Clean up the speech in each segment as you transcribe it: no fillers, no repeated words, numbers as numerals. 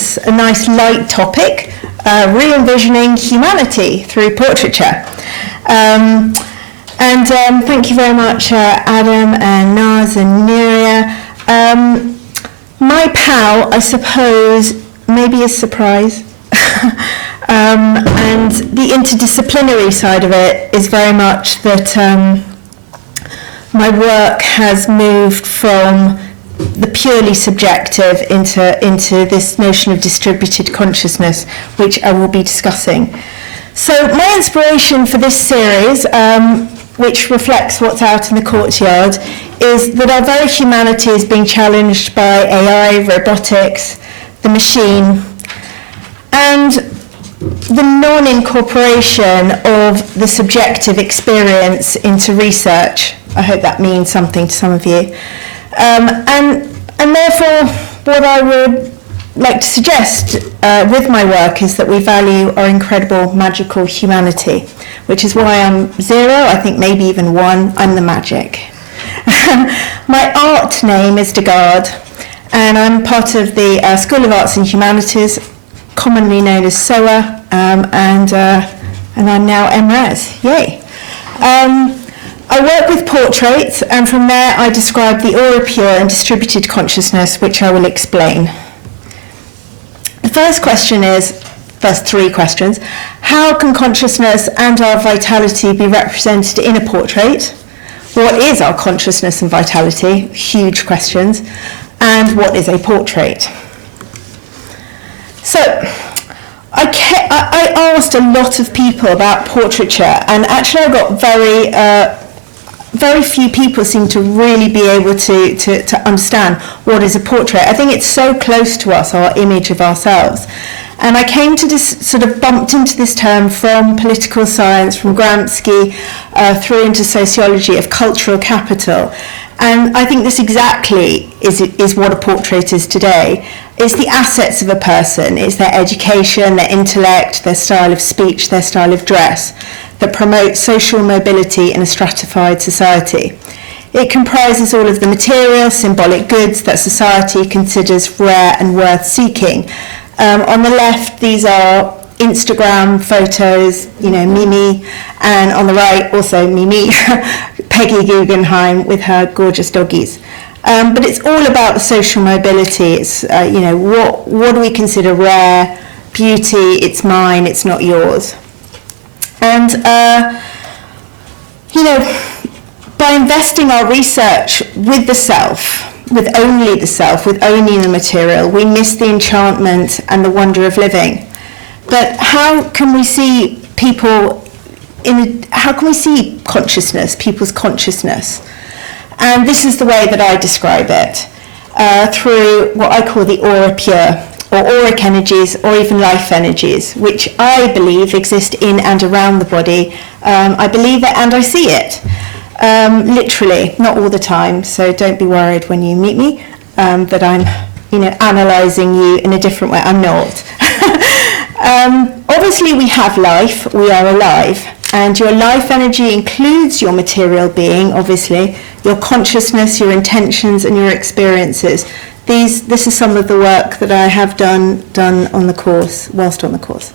as a nice light topic, re-envisioning humanity through portraiture. And thank you very much, Adam and Naz and Nuria. My POW, I suppose, maybe a surprise. And the interdisciplinary side of it is very much that my work has moved from the purely subjective into this notion of distributed consciousness, which I will be discussing. So my inspiration for this series, which reflects what's out in the courtyard, is that our very humanity is being challenged by AI, robotics, the machine, and the non-incorporation of the subjective experience into research. I hope that means something to some of you. And therefore, what I would like to suggest with my work is that we value our incredible magical humanity, which is why I'm 0, I think maybe even 1, I'm the magic. My art name is Degard, and I'm part of the School of Arts and Humanities, commonly known as SOA, and I'm now MRes, yay. I work with portraits, and from there I describe the aura pure and distributed consciousness, which I will explain. The first three questions. How can consciousness and our vitality be represented in a portrait? What is our consciousness and vitality? Huge questions. And what is a portrait? So, I asked a lot of people about portraiture, and actually I got very few people seem to really be able to understand what is a portrait. I think it's so close to us, our image of ourselves. And I came to this, sort of bumped into this term from political science, from Gramsci, through into sociology of cultural capital. And I think this exactly is what a portrait is today. It's the assets of a person, it's their education, their intellect, their style of speech, their style of dress, that promotes social mobility in a stratified society. It comprises all of the material, symbolic goods that society considers rare and worth seeking. On the left, these are Instagram photos, Mimi, and on the right, also Mimi, Peggy Guggenheim with her gorgeous doggies. But it's all about the social mobility. It's, what do we consider rare? Beauty, it's mine, it's not yours. And, by investing our research with the self, with only the material, we miss the enchantment and the wonder of living. But how can we see consciousness, people's consciousness? And this is the way that I describe it, through what I call the aura pure, or auric energies, or even life energies, which I believe exist in and around the body. I believe it and I see it, literally, not all the time, so don't be worried when you meet me that I'm analysing you in a different way. I'm not. Obviously we have life, we are alive, and your life energy includes your material being, obviously, your consciousness, your intentions, and your experiences. This is some of the work that I have done on the course, whilst on the course.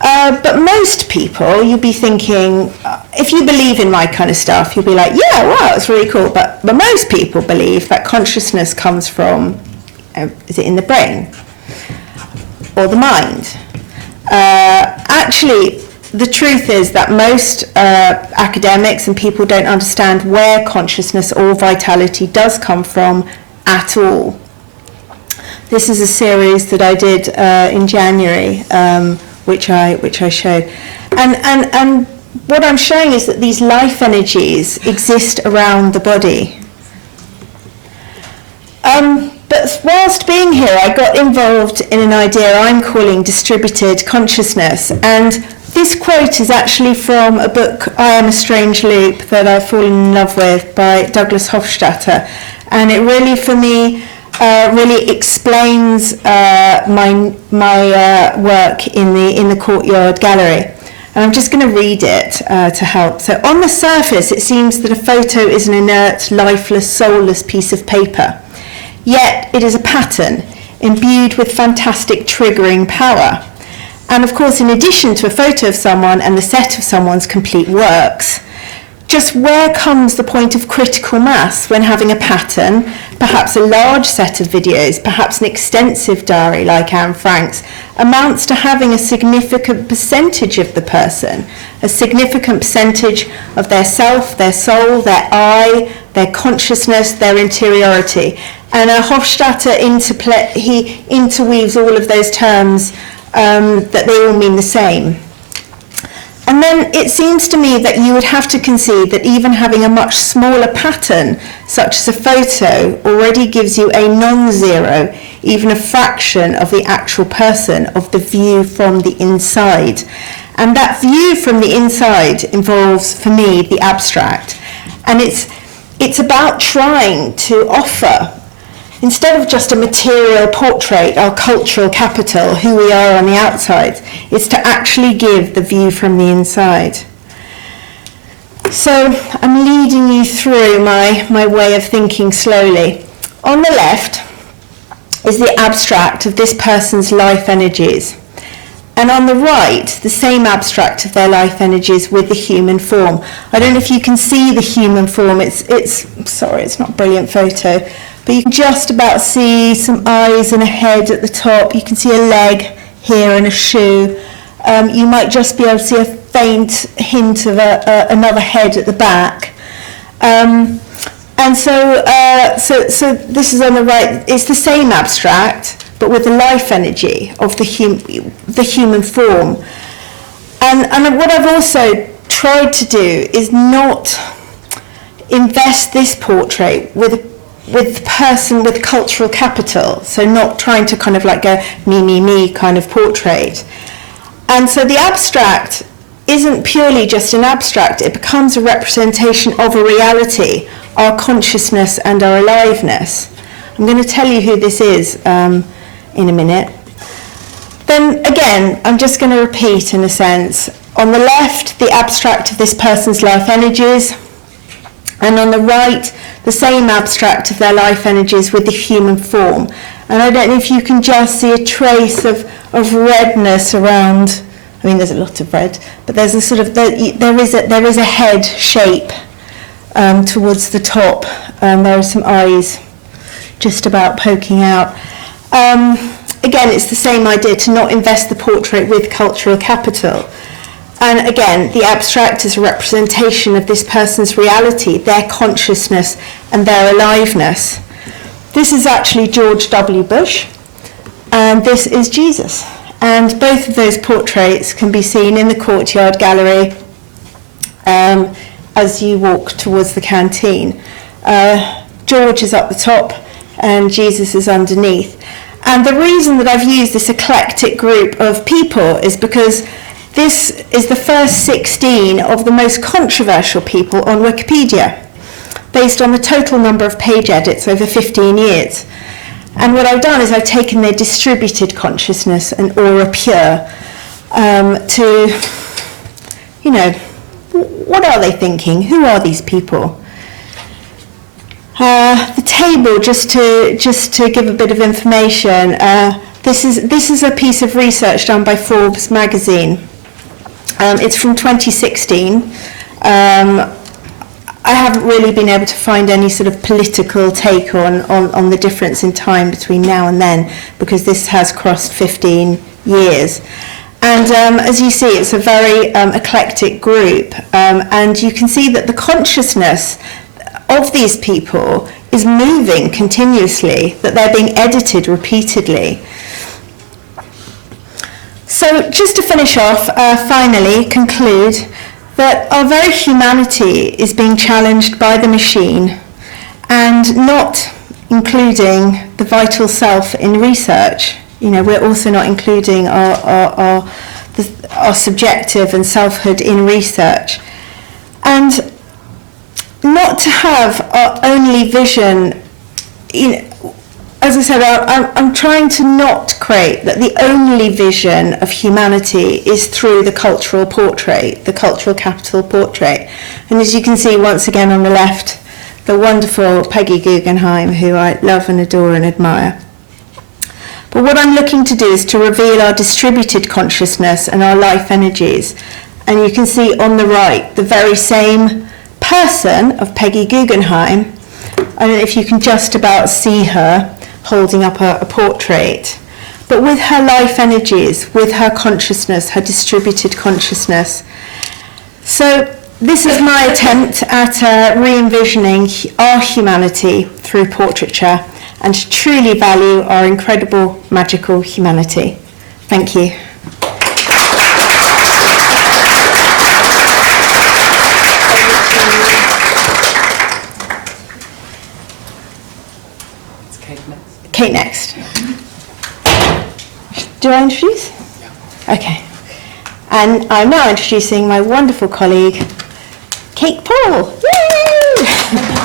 But most people, you'll be thinking, if you believe in my kind of stuff, you'll be like, yeah, wow, it's really cool. But most people believe that consciousness comes from, is it in the brain or the mind? Actually, the truth is that most academics and people don't understand where consciousness or vitality does come from at all. This is a series that I did in January, which I showed, and what I'm showing is that these life energies exist around the body. But whilst being here, I got involved in an idea I'm calling distributed consciousness, and this quote is actually from a book, I Am a Strange Loop, that I've fallen in love with, by Douglas Hofstadter. And it really, for me, really explains my work in the courtyard gallery. And I'm just going to read it to help. So, on the surface, it seems that a photo is an inert, lifeless, soulless piece of paper. Yet, it is a pattern. imbued with fantastic triggering power. And of course, in addition to a photo of someone and the set of someone's complete works, just where comes the point of critical mass when having a pattern, perhaps a large set of videos, perhaps an extensive diary like Anne Frank's, amounts to having a significant percentage of the person, a significant percentage of their self, their soul, their I, their consciousness, their interiority. And Hofstadter he interweaves all of those terms that they all mean the same. And then it seems to me that you would have to concede that even having a much smaller pattern, such as a photo, already gives you a non-zero, even a fraction of the actual person, of the view from the inside. And that view from the inside involves, for me, the abstract. And it's about trying to offer, instead of just a material portrait, our cultural capital, who we are on the outside, it's to actually give the view from the inside. So I'm leading you through my way of thinking slowly. On the left is the abstract of this person's life energies. And on the right, the same abstract of their life energies with the human form. I don't know if you can see the human form. Sorry, it's not a brilliant photo. But you can just about see some eyes and a head at the top. You can see a leg here and a shoe. You might just be able to see a faint hint of another head at the back. And so this is on the right. It's the same abstract, but with the life energy of the human form. And what I've also tried to do is not invest this portrait with the person with cultural capital, so not trying to kind of like go me kind of portrait. And so the abstract isn't purely just an abstract, it becomes a representation of a reality, our consciousness and our aliveness. I'm going to tell you who this is in a minute. Then again, I'm just going to repeat in a sense. On the left, the abstract of this person's life energies, and on the right, the same abstract of their life energies with the human form. And I don't know if you can just see a trace of redness around. I mean, there's a lot of red, but there's a sort of there is a head shape towards the top. There are some eyes just about poking out. Again, it's the same idea, to not invest the portrait with cultural capital. And again, the abstract is a representation of this person's reality, their consciousness and their aliveness. This is actually George W. Bush, and this is Jesus. And both of those portraits can be seen in the courtyard gallery as you walk towards the canteen. George is up the top and Jesus is underneath. And the reason that I've used this eclectic group of people is because this is the first 16 of the most controversial people on Wikipedia, based on the total number of page edits over 15 years. And what I've done is I've taken their distributed consciousness and aura pure to, you know, what are they thinking? Who are these people? The table, just to give a bit of information, this is a piece of research done by Forbes magazine. It's from 2016. I haven't really been able to find any sort of political take on the difference in time between now and then, because this has crossed 15 years. And as you see, it's a very eclectic group, and you can see that the consciousness of these people is moving continuously, that they're being edited repeatedly. So just to finish off, finally conclude that our very humanity is being challenged by the machine, and not including the vital self in research. You know, we're also not including our subjective and selfhood in research. And not to have our only vision, you know, as I said, I'm trying to not create that the only vision of humanity is through the cultural portrait, the cultural capital portrait. And as you can see once again on the left, the wonderful Peggy Guggenheim, who I love and adore and admire. But what I'm looking to do is to reveal our distributed consciousness and our life energies. And you can see on the right, the very same person of Peggy Guggenheim. I don't know if you can just about see her holding up a portrait. But with her life energies, with her consciousness, her distributed consciousness. So this is my attempt at re-envisioning our humanity through portraiture and to truly value our incredible, magical humanity. Thank you. It's Kate next. Kate next. Do I introduce? Yeah. Okay. And I'm now introducing my wonderful colleague, Kate Paul. Yay!